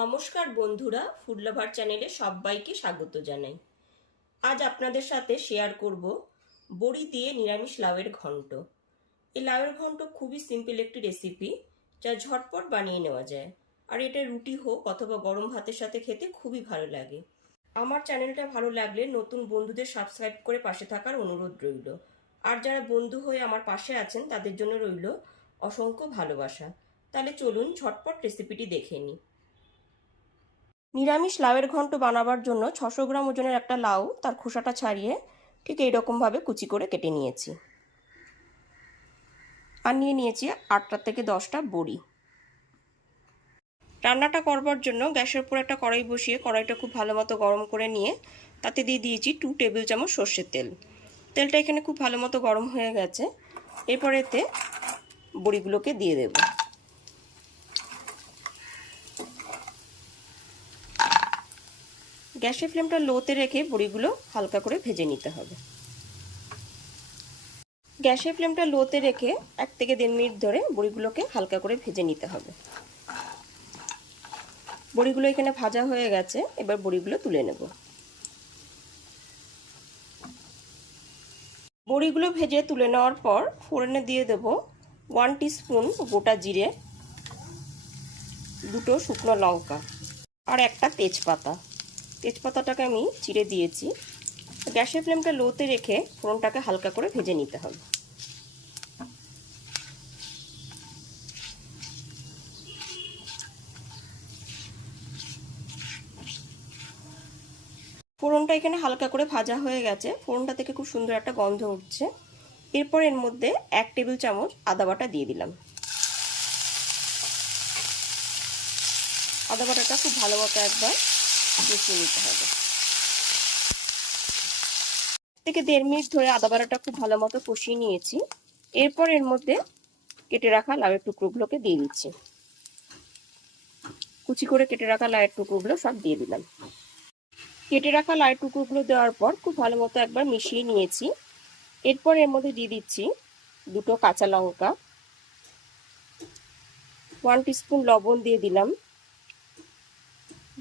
নমস্কার বন্ধুরা food lover চ্যানেলে সবাইকে স্বাগত জানাই। আজ আপনাদের সাথে শেয়ার করব বড়ি দিয়ে নিরামিষ লাউয়ের ঘন্ট। এই লাউয়ের ঘন্ট খুবই সিম্পল একটি রেসিপি যা ঝটপট বানিয়ে নেওয়া যায়। আর এটা রুটি হোক অথবা গরম ভাতের সাথে খেতে খুবই ভালো লাগে। আমার চ্যানেলটা ভালো লাগলে নতুন বন্ধুদের সাবস্ক্রাইব করে পাশে থাকার অনুরোধ রইল। আর যারা বন্ধু হয়ে আমার পাশে আছেন, তাদের জন্য রইল অসংখ্য ভালোবাসা। তাহলে চলুন ঝটপট রেসিপিটি দেখে নিই। নিরামিষ লাউয়ের ঘন্ট বানাবার জন্য ছশো গ্রাম ওজনের একটা লাউ তার খোসাটা ছাড়িয়ে ঠিক এইরকমভাবে কুচি করে কেটে নিয়েছি। আর নিয়ে নিয়েছি আটটা থেকে দশটা বড়ি। রান্নাটা করবার জন্য গ্যাসের উপর একটা কড়াই বসিয়ে কড়াইটা খুব ভালো মতো গরম করে নিয়ে তাতে দিয়ে দিয়েছি টু টেবিল চামচ সর্ষের তেল। তেলটা এখানে খুব ভালো মতো গরম হয়ে গেছে। এরপর এতে বড়িগুলোকে দিয়ে দেবো। গ্যাসের ফ্লেমটা লোতে রেখে বড়িগুলো হালকা করে ভেজে নিতে হবে। গ্যাসের ফ্লেমটা লোতে রেখে এক থেকে দেড় মিনিট ধরে বড়িগুলোকে হালকা করে ভেজে নিতে হবে। বড়িগুলো এখানে ভাজা হয়ে গেছে, এবার বড়িগুলো তুলে নেব। বড়িগুলো ভেজে তুলে নেওয়ার পর ফোড়নে দিয়ে দেব ওয়ান স্পুন গোটা জিরে, দুটো শুকনো লঙ্কা আর একটা তেজপাতা। তেজপাতাটাকে আমি চিড়ে দিয়েছি। গ্যাসের ফ্লেমটা লোতে রেখে ফোড়নটাকে হালকা করে ভেজে নিতে হবে। ফোড়নটা এখানে হালকা করে ভাজা হয়ে গেছে। ফোড়নটা থেকে খুব সুন্দর একটা গন্ধ উঠছে। এরপর এর মধ্যে এক টেবিল চামচ আদা বাটা দিয়ে দিলাম। আদা বাটাটা খুব ভালো মতো একবার মিশিয়ে নিতে হবে। থেকে দেড় মিনিট ধরে আদা বাটাটা খুব ভালো মতো কষিয়ে নিয়েছি। এরপর এর মধ্যে কেটে রাখা লাউয়ের টুকরোগুলোকে দিয়ে দিচ্ছি। কুচি করে কেটে রাখা লাউয়ের টুকরোগুলো সব দিয়ে দিলাম। কেটে রাখা লাউয়ের টুকরোগুলো দেওয়ার পর খুব ভালো মতো একবার মিশিয়ে নিয়েছি। এরপর এর মধ্যে দিয়ে দিচ্ছি দুটো কাঁচা লঙ্কা। ওয়ান টিস্পুন লবণ দিয়ে দিলাম।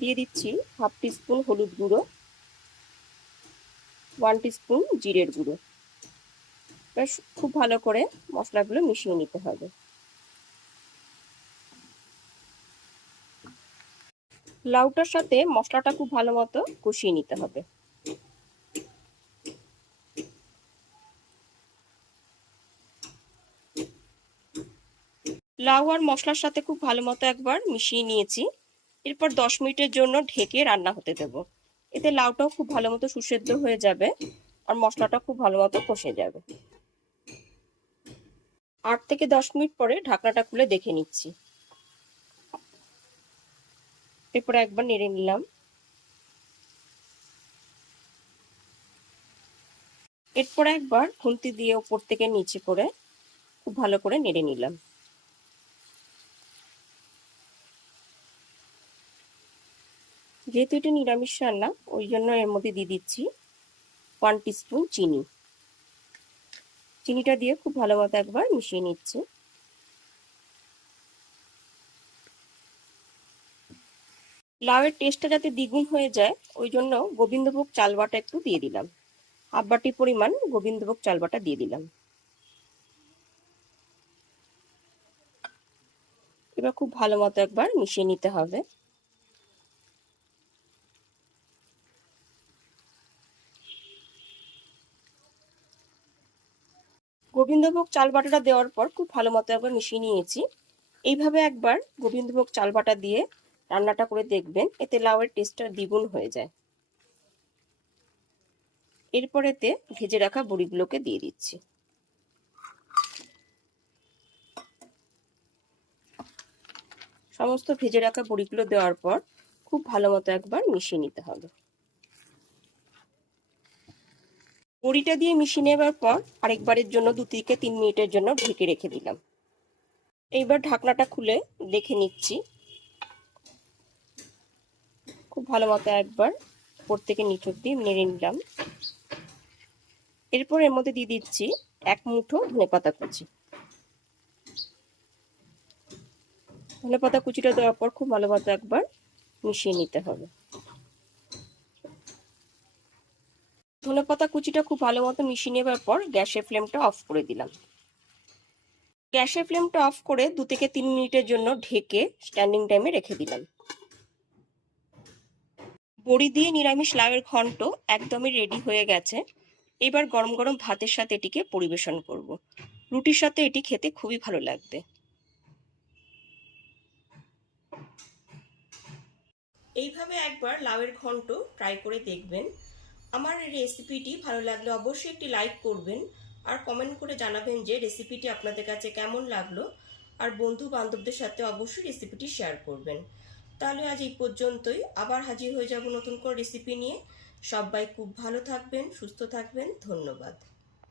দিয়ে দিচ্ছি হাফ টিস্পুন হলুদ গুঁড়ো, ওয়ান টিস্পুন জিরের গুঁড়ো। বেশ খুব ভালো করে মশলাগুলো মিশিয়ে নিতে হবে। লাউটার সাথে মশলাটা খুব ভালো মতো কষিয়ে নিতে হবে। লাউ আর মশলার সাথে খুব ভালো মতো একবার মিশিয়ে নিয়েছি। এরপর দশ মিনিটের জন্য ঢেকে রান্না হতে দেব। এতে লাউটাও খুব ভালো মতো সুসেদ্ধ হয়ে যাবে আর মশলাটা খুব ভালো মতো কষে যাবে। আট থেকে দশ মিনিট পরে ঢাকনাটা খুলে দেখে নিচ্ছি। এরপরে একবার নেড়ে নিলাম। এরপরে একবার খুন্তি দিয়ে ওপর থেকে নিচে করে খুব ভালো করে নেড়ে নিলাম। যেহেতু এটা নিরামিষ রান্না, ওই জন্য এর মধ্যে দিয়ে দিচ্ছি ওয়ান টিস্পুন চিনি। চিনিটা দিয়ে খুব ভালো মতো একবার মিশিয়ে নিচ্ছে। লাউয়ের টেস্টটা যাতে দ্বিগুণ হয়ে যায়, ওই জন্য গোবিন্দভোগ চাল বাটা একটু দিয়ে দিলাম। হাফ বাটি পরিমাণ গোবিন্দভোগ চাল বাটা দিয়ে দিলাম। এবার খুব ভালো মতো একবার মিশিয়ে নিতে হবে। গোবিন্দভোগ চাল বাটাটা দেওয়ার পর খুব ভালো মতো একবার মিশিয়ে নিয়েছি। এইভাবে একবার গোবিন্দভোগ চাল বাটা দিয়ে রান্নাটা করে দেখবেন, এতে লাউয়ের টেস্টটা দ্বিগুণ হয়ে যায়। এরপর এতে ভেজে রাখা বড়িগুলোকে দিয়ে দিচ্ছি। সমস্ত ভেজে রাখা বড়িগুলো দেওয়ার পর খুব ভালো মতো একবার মিশিয়ে নিতে হবে। বড়িটা দিয়ে মিশিয়ে নেবার পর আরেকবারের জন্য দু থেকে তিন মিনিটের জন্য ঢেকে রেখে দিলাম। এইবার ঢাকনাটা খুলে দেখে নিচ্ছি। খুব ভালো মতো একবার উপর থেকে নিচ অব্দি নেড়ে নিলাম। এরপর এর মধ্যে দিয়ে দিচ্ছি এক মুঠো ধনে পাতা কুচি। ধনে পাতা কুচিটা দেওয়ার পর খুব ভালো মতো একবার মিশিয়ে নিতে হবে। ধনে পাতা কুচিটা খুব ভালো মতো মিশিয়ে নেবার পর গ্যাসের ফ্লেমটা অফ করে দিলাম। গ্যাসের ফ্লেমটা অফ করে দু থেকে তিন মিনিটের জন্য ঢেকে স্ট্যান্ডিং টাইমে রেখে দিলাম। বড়ি দিয়ে নিরামিষ লাউয়ের ঘন্ট একদমই রেডি হয়ে গেছে। এবার গরম গরম ভাতের সাথে এটিকে পরিবেশন করব। রুটির সাথে এটি খেতে খুবই ভালো লাগবে। এইভাবে একবার লাউয়ের ঘন্ট ট্রাই করে দেখবেন। আমার রেসিপিটি ভালো লাগলে অবশ্যই একটি লাইক করবেন আর কমেন্ট করে জানাবেন যে রেসিপিটি আপনাদের কাছে কেমন লাগল আর বন্ধু বান্ধবদের সাথে অবশ্যই রেসিপিটি শেয়ার করবেন। তাহলে আজ এই পর্যন্তই। আবার হাজির হয়ে যাব নতুন করে রেসিপি নিয়ে। সবাই খুব ভালো থাকবেন, সুস্থ থাকবেন। ধন্যবাদ।